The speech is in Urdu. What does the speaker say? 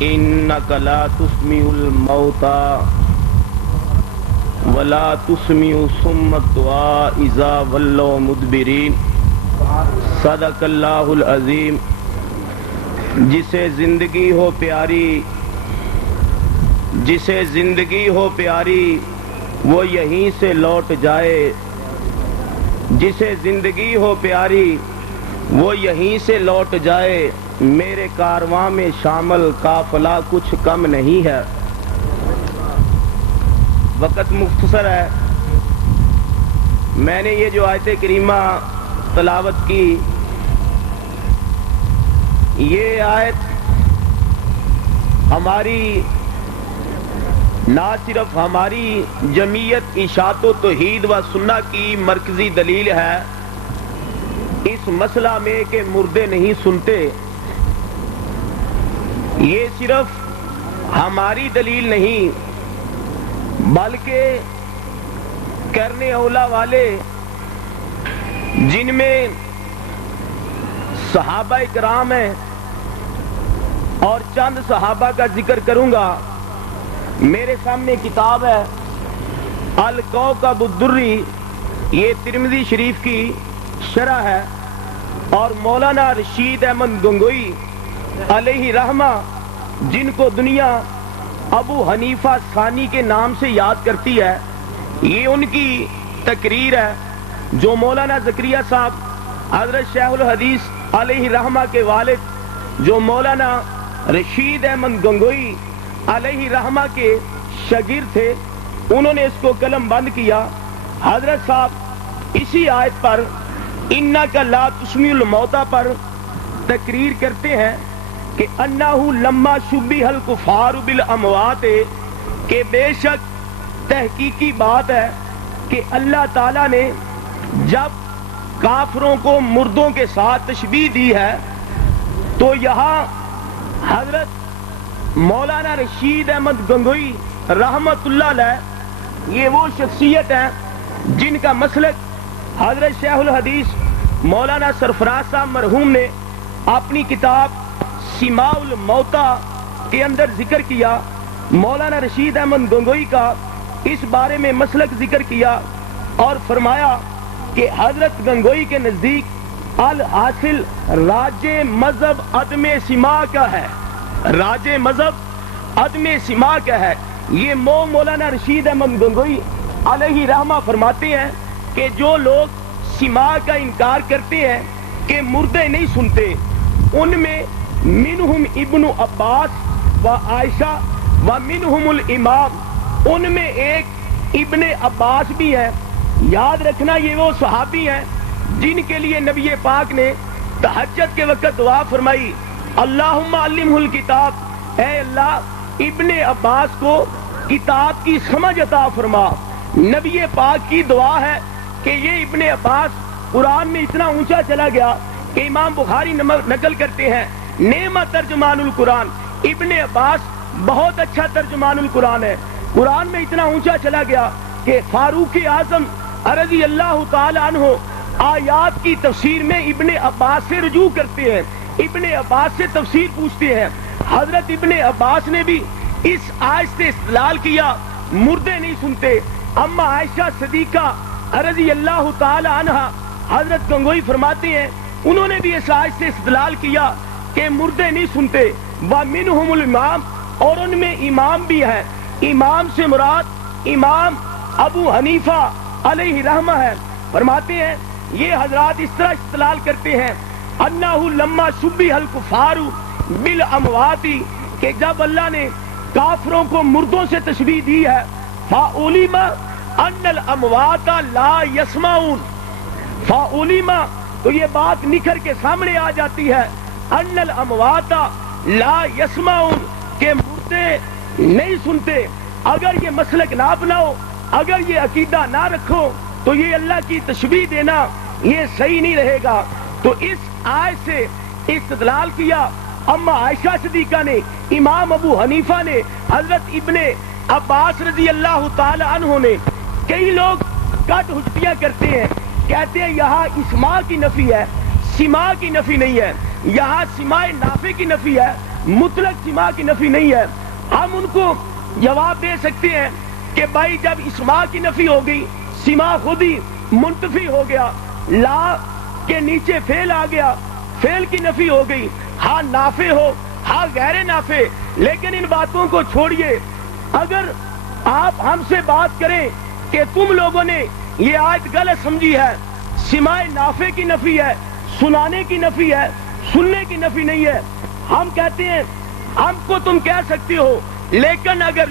انک لا تسمع الموتى ولا تسمع صم الدعاء اذا ولوا مدبرین۔ صدق اللہ العظیم۔ جسے زندگی ہو پیاری، جسے زندگی ہو پیاری وہ یہیں سے لوٹ جائے، جسے زندگی ہو پیاری وہ یہیں سے لوٹ جائے، میرے کارواں میں شامل قافلہ کچھ کم نہیں ہے۔ وقت مختصر ہے، میں نے یہ جو آیت کریمہ تلاوت کی، یہ آیت ہماری نہ صرف ہماری جمعیت اشاعت و توحید و سنہ کی مرکزی دلیل ہے اس مسئلہ میں کہ مردے نہیں سنتے، یہ صرف ہماری دلیل نہیں بلکہ کرنے اولا والے جن میں صحابہ کرام ہیں، اور چند صحابہ کا ذکر کروں گا۔ میرے سامنے کتاب ہے الکوكب الدری، یہ ترمذی شریف کی شرح ہے، اور مولانا رشید احمد گنگوئی علیہ رحمہ جن کو دنیا ابو حنیفہ ثانی کے نام سے یاد کرتی ہے، یہ ان کی تقریر ہے جو مولانا زکریا صاحب حضرت شیخ الحدیث علیہ رحمہ کے والد جو مولانا رشید احمد گنگوئی علیہ رحمہ کے شاگرد تھے، انہوں نے اس کو قلم بند کیا۔ حضرت صاحب اسی آیت پر انک لا تسمع الموتى پر تقریر کرتے ہیں کہ انہ لما شبہ الکفار بالاموات، کہ بے شک تحقیقی بات ہے کہ اللہ تعالیٰ نے جب کافروں کو مردوں کے ساتھ تشبیہ دی ہے، تو یہاں حضرت مولانا رشید احمد گنگوئی رحمت اللہ علیہ یہ وہ شخصیت ہیں جن کا مسلک حضرت شیخ الحدیث مولانا سرفراز صاحب مرحوم نے اپنی کتاب سماع الموتى کے اندر ذکر کیا۔ مولانا رشید احمد گنگوئی کا اس بارے میں مسلک ذکر کیا اور فرمایا کہ حضرت گنگوئی کے نزدیک الحاصل راج مذہب عدم سماع کا ہے، راج مذہب عدم سماع کا ہے۔ یہ مولانا رشید احمد گنگوئی علیہ رحمہ فرماتے ہیں کہ جو لوگ سماع کا انکار کرتے ہیں کہ مردے نہیں سنتے، ان میں منہم ابن عباس و عائشہ و منہم الامام، ان میں ایک ابن عباس بھی ہے۔ یاد رکھنا یہ وہ صحابی ہیں جن کے لیے نبی پاک نے تہجد کے وقت دعا فرمائی، اللہم علمہ الکتاب، اے اللہ ابن عباس کو کتاب کی سمجھ عطا فرما۔ نبی پاک کی دعا ہے کہ یہ ابن عباس قرآن میں اتنا اونچا چلا گیا کہ امام بخاری نقل کرتے ہیں نعمت ترجمان القرآن، ابن عباس بہت اچھا ترجمان القرآن ہے۔ قرآن میں اتنا اونچا چلا گیا کہ فاروق اعظم رضی اللہ تعالی عنہ آیات کی تفسیر میں ابن عباس سے رجوع کرتے ہیں، ابن عباس سے تفسیر پوچھتے ہیں۔ حضرت ابن عباس نے بھی اس آیت سے استدلال کیا، مردے نہیں سنتے۔ اما عائشہ صدیقہ رضی اللہ تعالی عنہ حضرت گنگوئی فرماتے ہیں انہوں نے بھی اس آیت سے استدلال کیا کہ مردے نہیں سنتے۔ وَمِنْهُمُ الْإِمَامُ، اور ان میں امام بھی ہے۔ امام سے مراد امام ابو حنیفہ علیہ رحمہ ہے۔ فرماتے ہیں یہ حضرات اس طرح استدلال کرتے ہیں انہ لما شبہ الکفار بالاموات، کہ جب اللہ نے کافروں کو مردوں سے تشبیہ دی ہے، فَعُلِمَ أَنَّ الْأَمْوَاتَ لَا يَسْمَعُونَ، فَعُلِمَ تو یہ بات نکھر کے سامنے آ جاتی ہے، أَنَّ الْأَمْوَاتَ لَا يَسْمَعُونَ، کہ مردے نہیں سنتے۔ اگر یہ مسلک نہ اپناؤ، اگر یہ عقیدہ نہ رکھو تو یہ اللہ کی تشبیہ دینا یہ صحیح نہیں رہے گا۔ تو اس آیت سے استدلال کیا۔ اما عائشہ صدیقہ نے، امام ابو حنیفہ نے، حضرت ابن عباس رضی اللہ تعالی عنہ نے۔ کئی لوگ کٹ حجتیاں کرتے ہیں، کہتے ہیں یہاں اسماع کی نفی ہے، سماع کی نفی نہیں ہے، یہاں سماع نافع کی نفی ہے، مطلق سما کی نفی نہیں ہے. ہم ان کو جواب دے سکتے ہیں کہ بھائی جب اسما کی نفی ہو گئی، سما خود ہی منتفی ہو گیا، لا کے نیچے فعل آ گیا، فعل کی نفی ہو گئی، ہاں نافع ہو ہاں غیر نافع. لیکن ان باتوں کو چھوڑیے، اگر آپ ہم سے بات کریں کہ تم لوگوں نے یہ آیت غلط سمجھی ہے، سماع نافع کی نفی ہے، سنانے کی نفی ہے، سننے کی نفی نہیں ہے، ہم کہتے ہیں ہم کو تم کہہ سکتے ہو، لیکن اگر